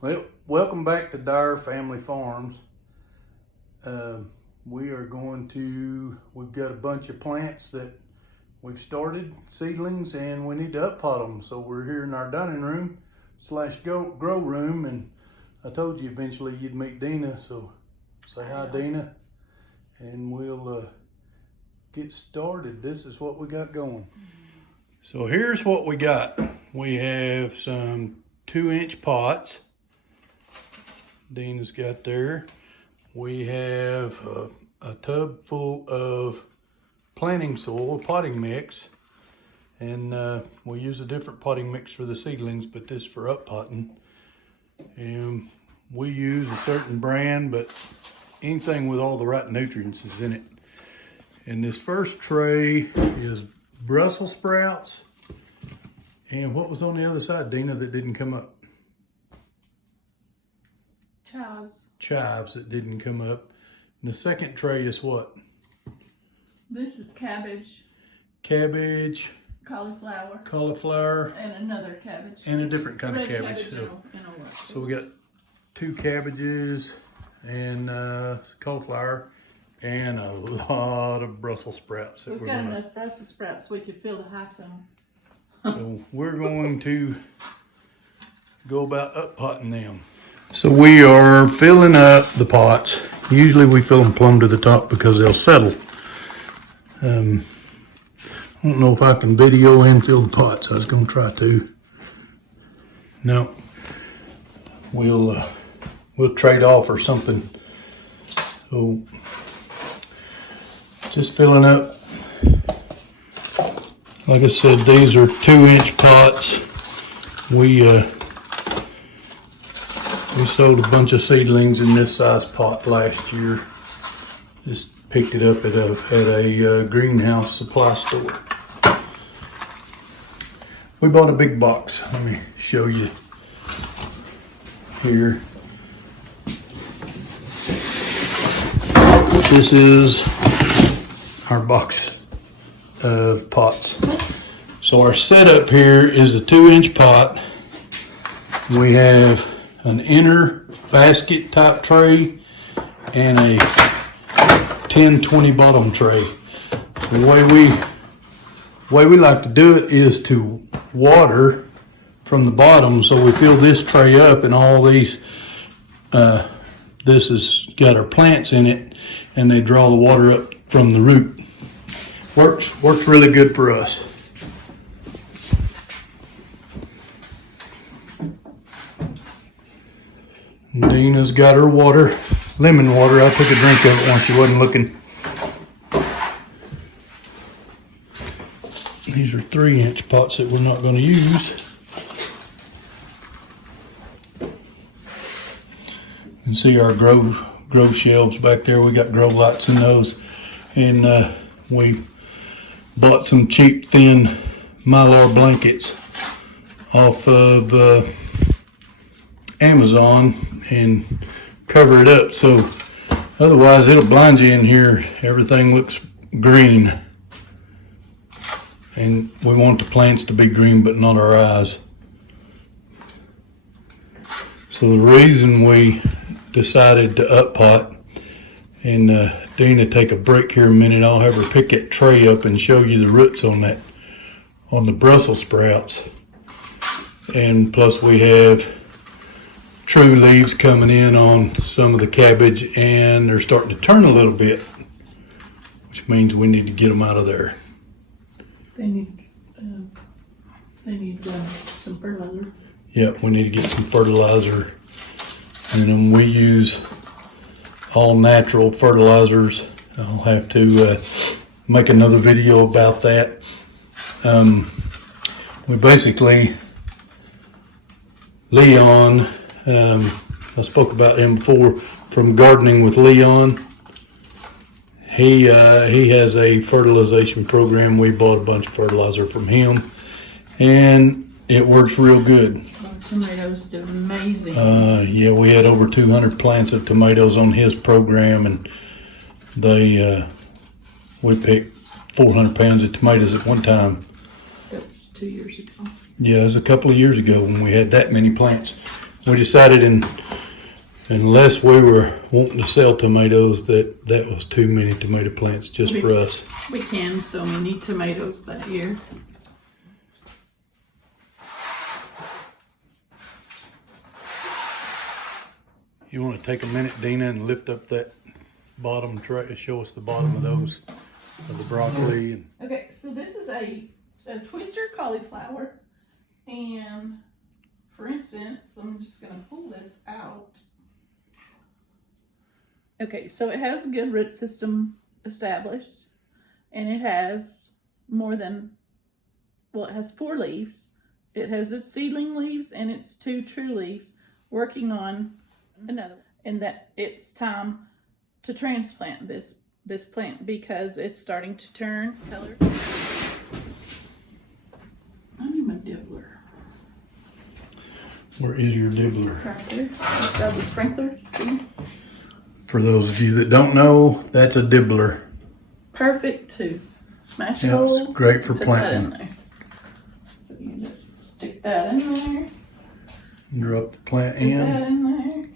Well, welcome back to Dyer Family Farms. We've got a bunch of plants that we've started, seedlings, and we need to up pot them. So we're here in our dining room / grow room, and I told you eventually you'd meet Dina, so say hi, Dina, and we'll get started. This is what we got going. So here's what we got. We have some 2-inch pots. Dina's got there. We have a tub full of planting soil, potting mix, and we use a different potting mix for the seedlings, but this for up potting. And we use a certain brand, but anything with all the right nutrients is in it. And this first tray is Brussels sprouts. And what was on the other side, Dina, that didn't come up? Chives that didn't come up. And the second tray is what? This is cabbage. Cabbage. Cauliflower. And another cabbage. And a different kind of cabbage. So we got 2 cabbages and cauliflower and a lot of Brussels sprouts. We've got enough Brussels sprouts so we could fill the high tunnel. So we're going to go about up potting them. So we are filling up the pots. Usually we fill them plumb to the top because they'll settle. I don't know if I can video and fill the pots. I was going to try to. No. We'll trade off or something. So just filling up. Like I said, these are 2-inch pots. We sold a bunch of seedlings in this size pot last year. Just picked it up at a greenhouse supply store. We bought a big box. Let me show you here. This is our box of pots. So our setup here is a 2-inch pot. We have an inner basket type tray and a 10-20 bottom tray. The way we like to do it is to water from the bottom, so we fill this tray up and all these this has got our plants in it and they draw the water up from the root. Works really good for us. Dina's got her water, lemon water. I took a drink of it when she wasn't looking. These are 3-inch pots that we're not going to use. You can see our grow shelves back there. We got grow lights in those, and we bought some cheap thin Mylar blankets off of Amazon and cover it up, so otherwise it'll blind you in here. Everything looks green, and we want the plants to be green but not our eyes. So the reason we decided to up pot, and Dina, take a break here a minute. I'll have her pick that tray up and show you the roots on the Brussels sprouts. And plus we have true leaves coming in on some of the cabbage, and they're starting to turn a little bit, which means we need to get them out of there. They need some fertilizer. Yeah, we need to get some fertilizer, and then we use all natural fertilizers. I'll have to make another video about that. We basically, Leon, I spoke about him before from Gardening with Leon. He has a fertilization program. We bought a bunch of fertilizer from him, and it works real good. Tomatoes do amazing. Yeah, we had over 200 plants of tomatoes on his program, and we picked 400 pounds of tomatoes at one time. That was 2 years ago. Yeah, it was a couple of years ago when we had that many plants. we decided unless we were wanting to sell tomatoes, that was too many tomato plants just for us. We canned so many tomatoes that year. You want to take a minute, Dina, and lift up that bottom tray, show us the bottom of those, of the broccoli. And Okay, so this is a twister cauliflower, and for instance, I'm just gonna pull this out. Okay, so it has a good root system established, and it has it has 4 leaves. It has its seedling leaves and its 2 true leaves working on another one, and that it's time to transplant this plant because it's starting to turn color. I need my dibbler. where is your dibbler? Right there. Is that the sprinkler thing? For those of you that don't know, that's a dibbler. Perfect to smash a Yeah, hole. it's great for put that in planting. there. So you just stick that in there. Drop the plant Put that in. in there.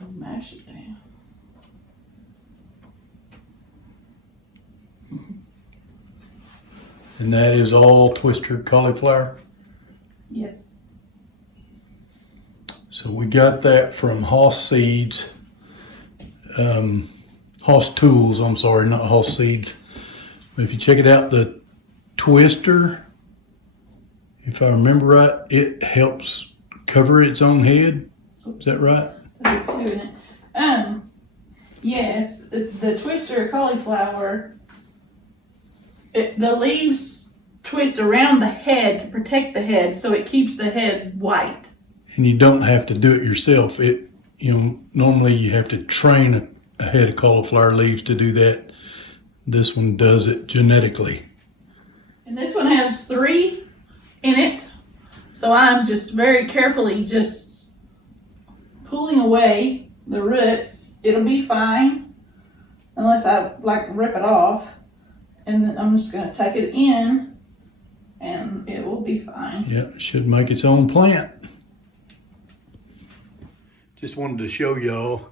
And mash it down. And that is all twister cauliflower. Yes. So we got that from Hoss Seeds. Hoss Tools, I'm sorry, not Hoss Seeds. But if you check it out, the twister, if I remember right, it helps cover its own head. Is that right? There's 2 in it. Yes, the twister cauliflower, the leaves twist around the head to protect the head, so it keeps the head white. And you don't have to do it yourself. Normally you have to train a head of cauliflower leaves to do that. This one does it genetically. And this one has 3 in it, so I'm just very carefully just pulling away the roots. It'll be fine unless I rip it off, and then I'm just going to tuck it in and it will be fine. Yeah, it should make its own plant. Just wanted to show y'all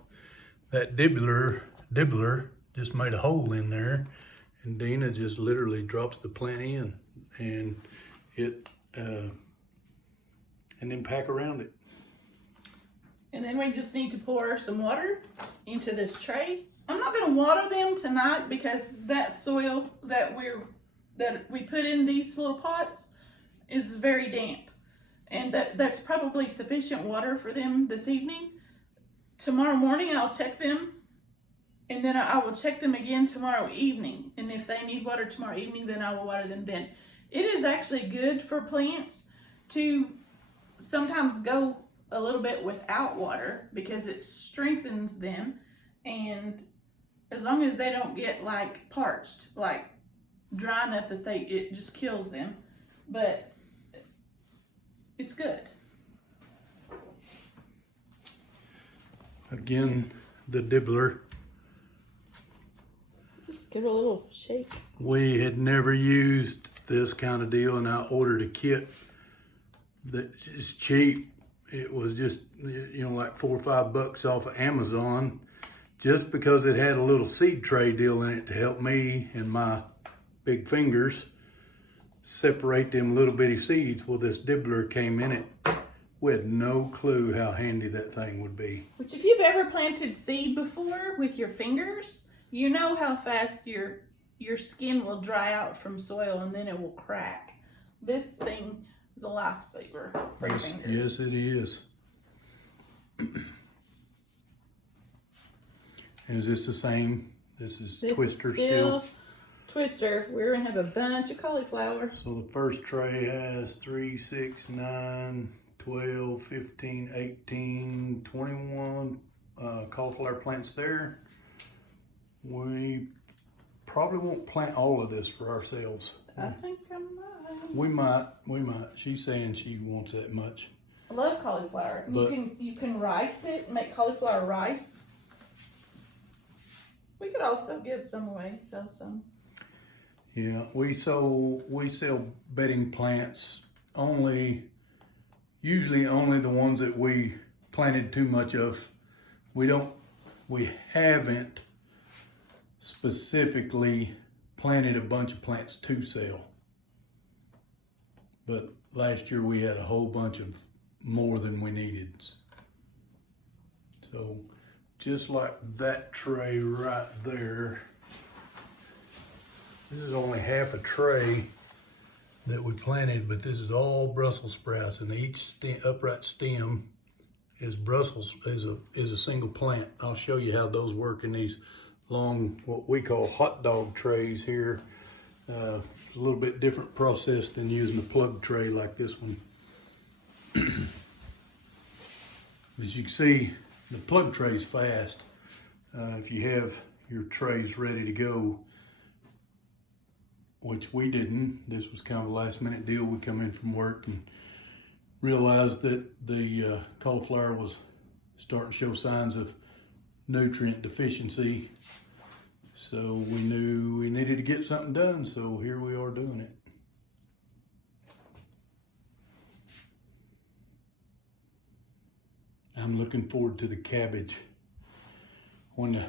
that dibbler just made a hole in there, and Dina just literally drops the plant in and then pack around it. And then we just need to pour some water into this tray. I'm not going to water them tonight because that soil that we put in these little pots is very damp, and that's probably sufficient water for them this evening. Tomorrow morning I'll check them, and then I will check them again tomorrow evening, and if they need water tomorrow evening, then I will water them then. It is actually good for plants to sometimes go a little bit without water because it strengthens them, and as long as they don't get parched, dry enough that it just kills them, but it's good. Again, the dibbler. Just give it a little shake. We had never used this kind of deal, and I ordered a kit that is cheap. It was just, like $4 or $5 off of Amazon, just because it had a little seed tray deal in it to help me and my big fingers separate them little bitty seeds. Well, this dibbler came in it. We had no clue how handy that thing would be. Which, if you've ever planted seed before with your fingers, you know how fast your skin will dry out from soil and then it will crack. This thing is a lifesaver for your fingers. Yes, it is. And is this the same? This is twister still? Twister. We're gonna have a bunch of cauliflower. So the first tray has 3, 6, 9, 12, 15, 18, 21 cauliflower plants there. We probably won't plant all of this for ourselves. I think I might. We might. She's saying she wants that much. I love cauliflower. But you can rice it and make cauliflower rice. We could also give some away, sell some. Yeah, we sell bedding plants only, usually only the ones that we planted too much of. We haven't specifically planted a bunch of plants to sell. But last year we had a whole bunch of more than we needed. So just like that tray right there, this is only half a tray that we planted, but this is all Brussels sprouts, and each upright stem is a single plant. I'll show you how those work in these long, what we call hot dog trays here. It's a little bit different process than using a plug tray like this one. As you can see, the plug tray's fast. If you have your trays ready to go, which we didn't. This was kind of a last minute deal. We come in from work and realized that the cauliflower was starting to show signs of nutrient deficiency. So we knew we needed to get something done, so here we are doing it. I'm looking forward to the cabbage. When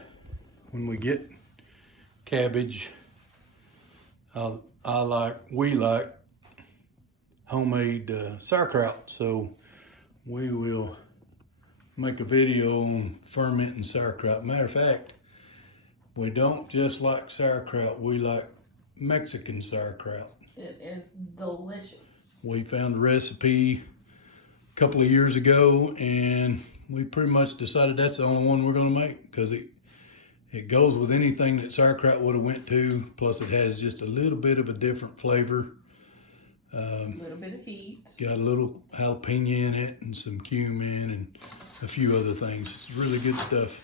we get cabbage, we like homemade sauerkraut, so we will make a video on fermenting sauerkraut. Matter of fact, we don't just like sauerkraut, we like Mexican sauerkraut. It is delicious. We found a recipe a couple of years ago, and we pretty much decided that's the only one we're going to make, because it goes with anything that sauerkraut would have went to, plus it has just a little bit of a different flavor. A little bit of heat. Got a little jalapeno in it and some cumin and a few other things. It's really good stuff.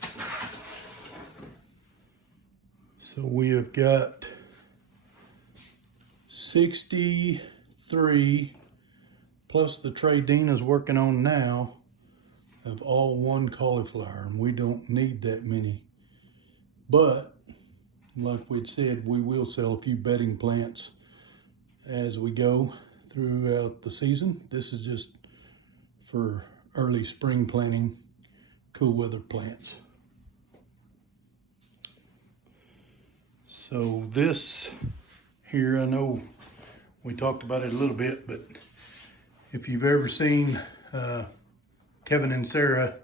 So we have got 63 plus the tray Dina's working on now of all one cauliflower, and we don't need that many. But like we'd said, we will sell a few bedding plants as we go throughout the season. This is just for early spring planting, cool weather plants. So this here, I know we talked about it a little bit, but if you've ever seen Kevin and Sarah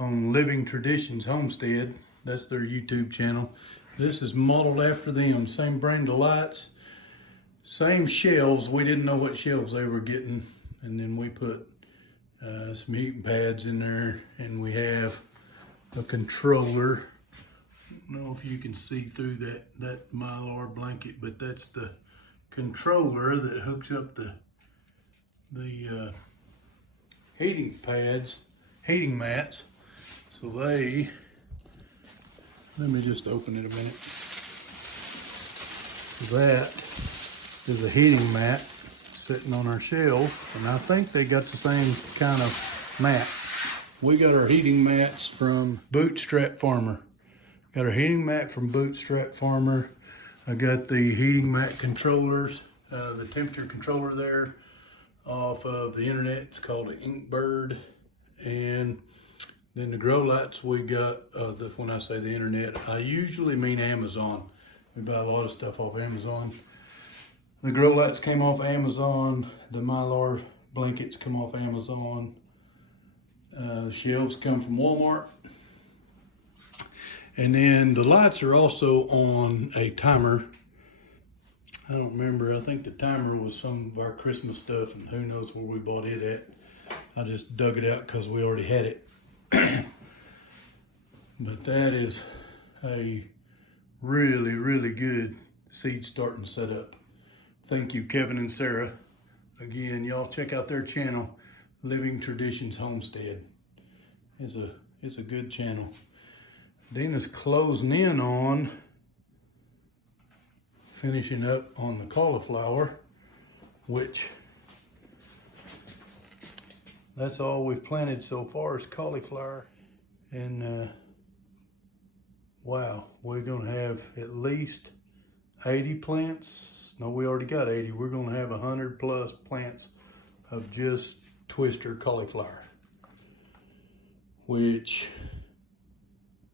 on Living Traditions Homestead, that's their YouTube channel. This is modeled after them, same brand of lights, same shelves. We didn't know what shelves they were getting, and then we put some heating pads in there, and we have a controller. I don't know if you can see through that mylar blanket, but that's the controller that hooks up the heating mats. So let me just open it a minute. That is a heating mat sitting on our shelf, and I think they got the same kind of mat. We got our heating mats from Bootstrap Farmer. Got our heating mat from Bootstrap Farmer. I got the heating mat controllers, the temperature controller there off of the internet. It's called an Inkbird. And then the grow lights we got, when I say the internet, I usually mean Amazon. We buy a lot of stuff off Amazon. The grow lights came off Amazon. The Mylar blankets come off Amazon. Shelves come from Walmart. And then the lights are also on a timer. I don't remember, I think the timer was some of our Christmas stuff, and who knows where we bought it at. I just dug it out because we already had it. But that is a really, really good seed starting setup. Thank you, Kevin and Sarah. Again, y'all check out their channel, Living Traditions Homestead. It's a good channel. Dina's closing in on finishing up on the cauliflower, which that's all we've planted so far is cauliflower. And wow, we're gonna have at least 80 plants. No, we already got 80. We're gonna have 100 plus plants of just twister cauliflower, which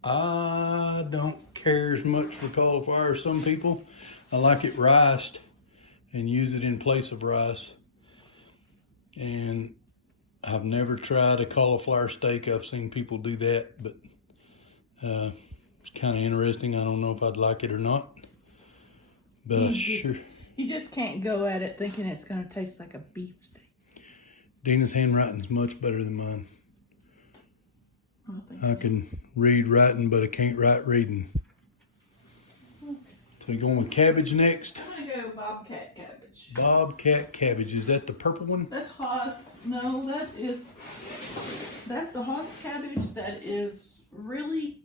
I don't care as much for cauliflower as some people. I like it riced and use it in place of rice. And I've never tried a cauliflower steak. I've seen people do that, but it's kind of interesting. I don't know if I'd like it or not. But You just can't go at it thinking it's going to taste like a beef steak. Dina's handwriting's much better than mine. I can read writing, but I can't write reading. Okay. So you're going with cabbage next? I'm going to go bobcat cabbage. Bobcat cabbage. Is that the purple one? That's Haas. No, that's the Haas cabbage that is really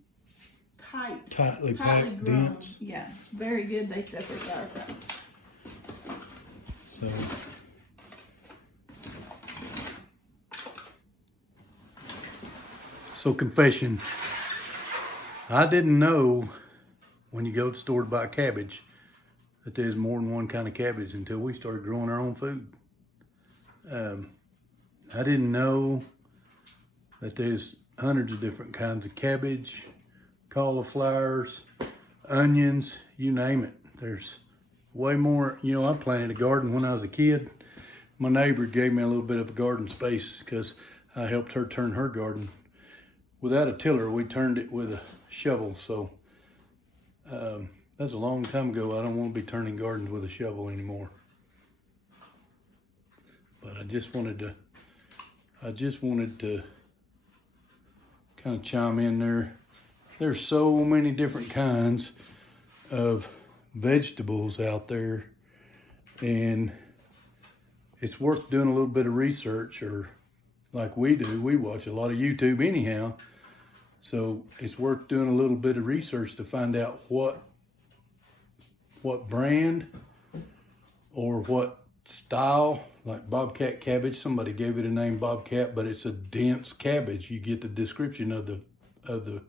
tightly packed, grown. dense. Yeah, it's very good. They set their sauerkraut. So confession, I didn't know when you go to the store to buy cabbage that there's more than one kind of cabbage until we started growing our own food. I didn't know that there's hundreds of different kinds of cabbage, cauliflowers, onions, you name it. There's way more. You know, I planted a garden when I was a kid. My neighbor gave me a little bit of a garden space because I helped her turn her garden. Without a tiller, we turned it with a shovel. So that's a long time ago. I don't want to be turning gardens with a shovel anymore. But I just wanted to kind of chime in there. There's so many different kinds of vegetables out there, and it's worth doing a little bit of research, or like we do. We watch a lot of YouTube anyhow. So it's worth doing a little bit of research to find out what brand or what style, like bobcat cabbage. Somebody gave it a name bobcat, but it's a dense cabbage. You get the description of the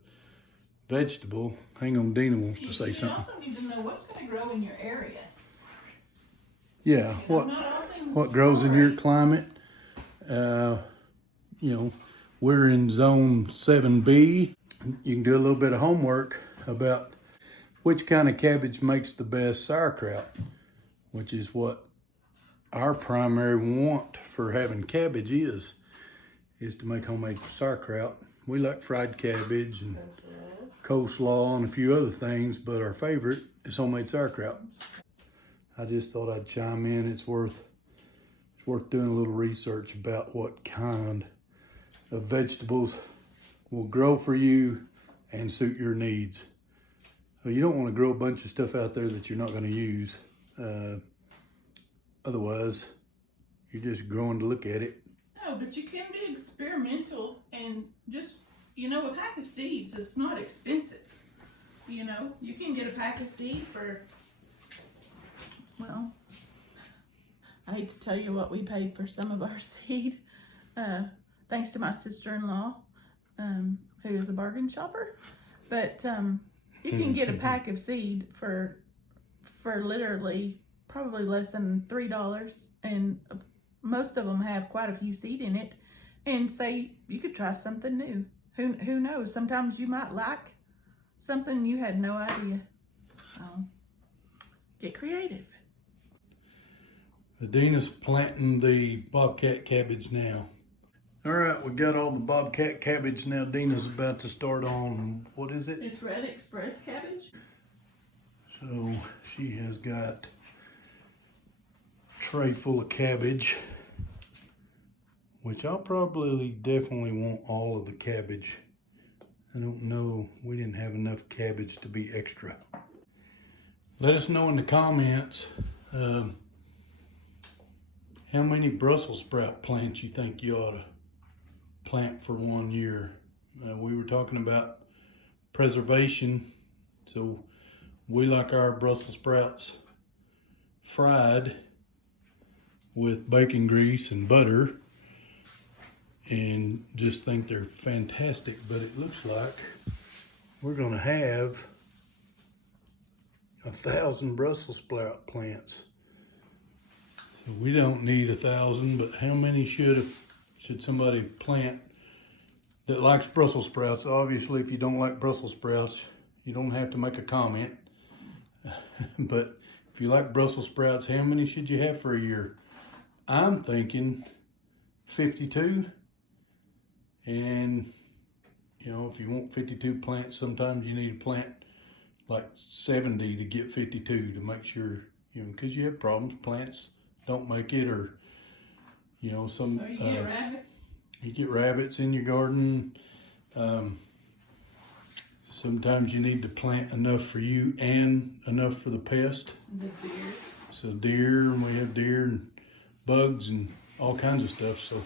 vegetable. Hang on, Dina wants to say something. You also need to know what's going to grow in your area. Yeah, what grows in your climate. You know, we're in zone 7B. You can do a little bit of homework about which kind of cabbage makes the best sauerkraut, which is what our primary want for having cabbage is to make homemade sauerkraut. We like fried cabbage and coleslaw and a few other things, but our favorite is homemade sauerkraut. I just thought I'd chime in. It's worth doing a little research about what kind of vegetables will grow for you and suit your needs. So you don't want to grow a bunch of stuff out there that you're not going to use. Otherwise, you're just growing to look at it. No, but you can be experimental and just, a pack of seeds is not expensive. You can get a pack of seed for, well, I hate to tell you what we paid for some of our seed. Thanks to my sister-in-law, who is a bargain shopper. But you can get a pack of seed for literally probably less than $3, and most of them have quite a few seed in it. And say you could try something new. Who knows? Sometimes you might like something you had no idea. Get creative. Dina's planting the bobcat cabbage now. All right, we got all the bobcat cabbage now. Dina's about to start on, what is it? It's Red Express cabbage. So she has got a tray full of cabbage, which I'll probably definitely want all of the cabbage. I don't know, we didn't have enough cabbage to be extra. Let us know in the comments how many Brussels sprout plants you think you ought to plant for 1 year. We were talking about preservation, so we like our Brussels sprouts fried with bacon grease and butter, and just think they're fantastic. But it looks like we're gonna have 1,000 Brussels sprout plants. So we don't need 1,000, but how many should should somebody plant that likes Brussels sprouts? Obviously, if you don't like Brussels sprouts, you don't have to make a comment. But if you like Brussels sprouts, how many should you have for a year? I'm thinking 52. And, you know, if you want 52 plants, sometimes you need to plant like 70 to get 52 to make sure, you know, because you have problems. Plants don't make it, or, you know, some. So you get rabbits? You get rabbits in your garden. Sometimes you need to plant enough for you and enough for the pest. The deer. So deer, and we have deer and bugs and all kinds of stuff. So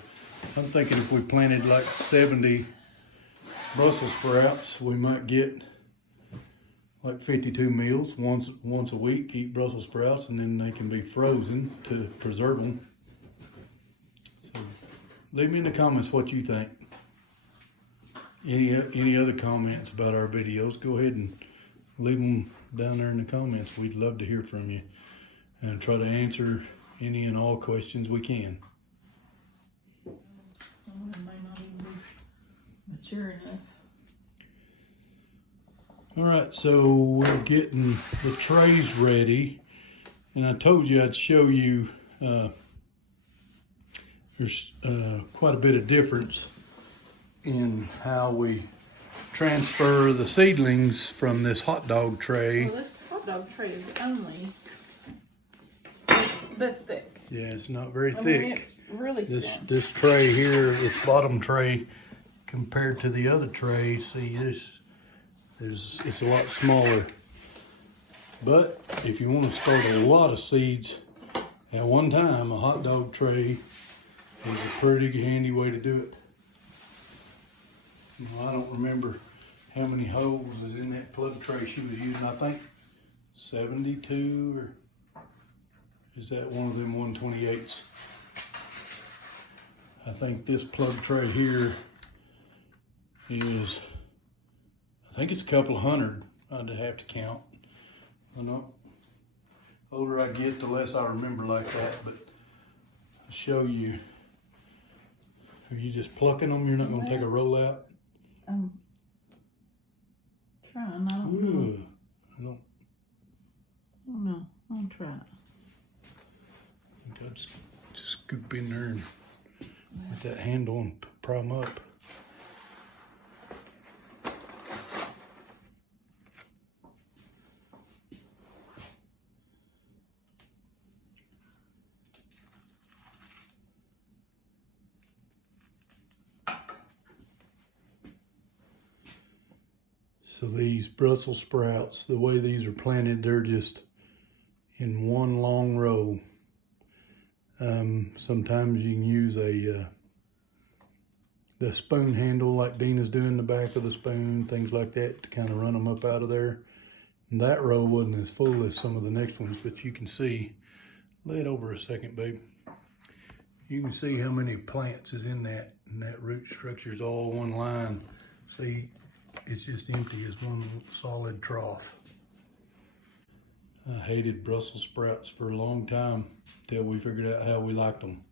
I'm thinking if we planted like 70 Brussels sprouts, we might get like 52 meals once a week. Eat Brussels sprouts, and then they can be frozen to preserve them. So leave me in the comments what you think. Any other comments about our videos, go ahead and leave them down there in the comments. We'd love to hear from you and try to answer any and all questions we can. Some of them may not even be mature enough. All right, so we're getting the trays ready, and I told you I'd show you there's quite a bit of difference in how we transfer the seedlings from this hot dog tray. Well, this hot dog tray is only this thick. Yeah, it's not very I thick. mean, it's really thin. This tray here, this bottom tray, compared to the other tray, see it's a lot smaller. But if you want to start a lot of seeds at one time, a hot dog tray is a pretty handy way to do it. Well, I don't remember how many holes is in that plug tray she was using. I think 72, or is that one of them 128s? I think this plug tray here is, I think it's a couple of hundred. I'd have to count. I know, the older I get, the less I remember like that, but I'll show you. Are you just plucking them? You're not going to take a roll out? I'm trying. I don't know. Ooh, I don't. Oh no, I'll try it. I think I'd just scoop in there and with that handle and pry them up. So these Brussels sprouts, the way these are planted, they're just in one long row. Sometimes you can use the spoon handle like Dina's doing, the back of the spoon, things like that, to kind of run them up out of there. And that row wasn't as full as some of the next ones, but you can see, lay it over a second, babe. You can see how many plants is in that, and that root structure is all one line. See, it's just empty as one solid trough. I hated Brussels sprouts for a long time till we figured out how we liked them.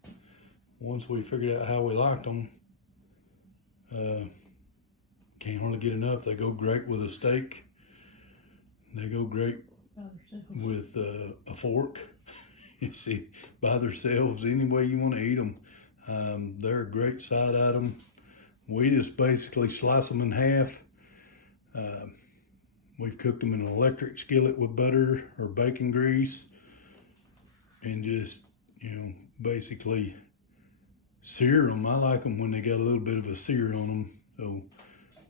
Once we figured out how we liked them, can't hardly get enough. They go great with a steak. They go great with a fork. You see, by themselves, any way you want to eat them. They're a great side item. We just basically slice them in half. We've cooked them in an electric skillet with butter or bacon grease, and just, you know, basically sear them. I like them when they got a little bit of a sear on them. So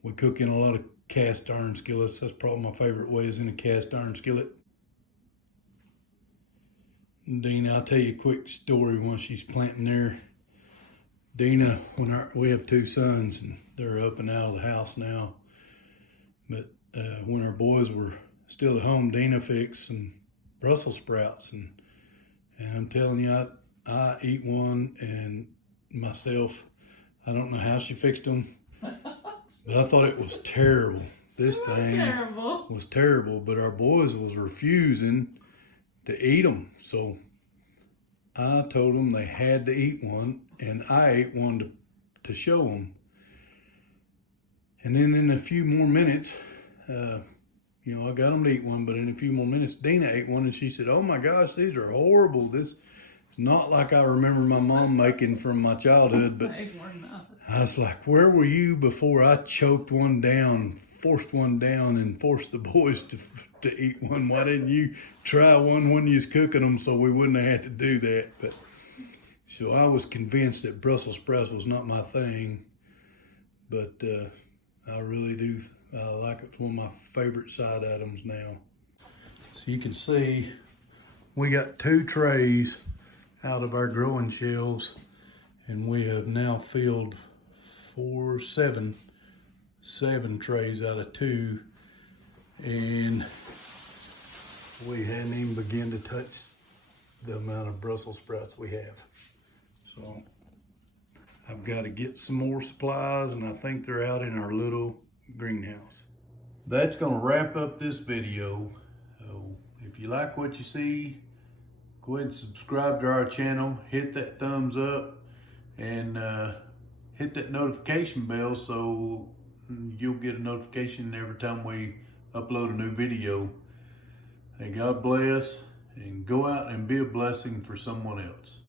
we cook in a lot of cast iron skillets. That's probably my favorite way, is in a cast iron skillet. Dina, I'll tell you a quick story while she's planting there. Dina, we have two sons, and they're up and out of the house now. But when our boys were still at home, Dina fixed some Brussels sprouts, and I'm telling you, I eat one, and myself, I don't know how she fixed them, but I thought it was terrible. This thing was terrible, but our boys was refusing to eat them. So I told them they had to eat one, and I ate one to show them. And then in a few more minutes, you know, I got them to eat one, but in a few more minutes, Dina ate one and she said, "Oh my gosh, these are horrible. This is not like I remember my mom making from my childhood." But They were not. I was like, where were you before I choked one down, forced one down, and forced the boys to eat one? Why didn't you try one when you was cooking them so we wouldn't have had to do that? But so I was convinced that Brussels sprouts was not my thing, but I really do. I like it. It's one of my favorite side items now. So you can see we got 2 trays out of our growing shelves, and we have now filled 7 trays out of 2, and we hadn't even begun to touch the amount of Brussels sprouts we have. So I've got to get some more supplies, and I think they're out in our little greenhouse. That's going to wrap up this video. So if you like what you see, go ahead and subscribe to our channel, hit that thumbs up, and hit that notification bell so you'll get a notification every time we upload a new video. Hey, God bless, and go out and be a blessing for someone else.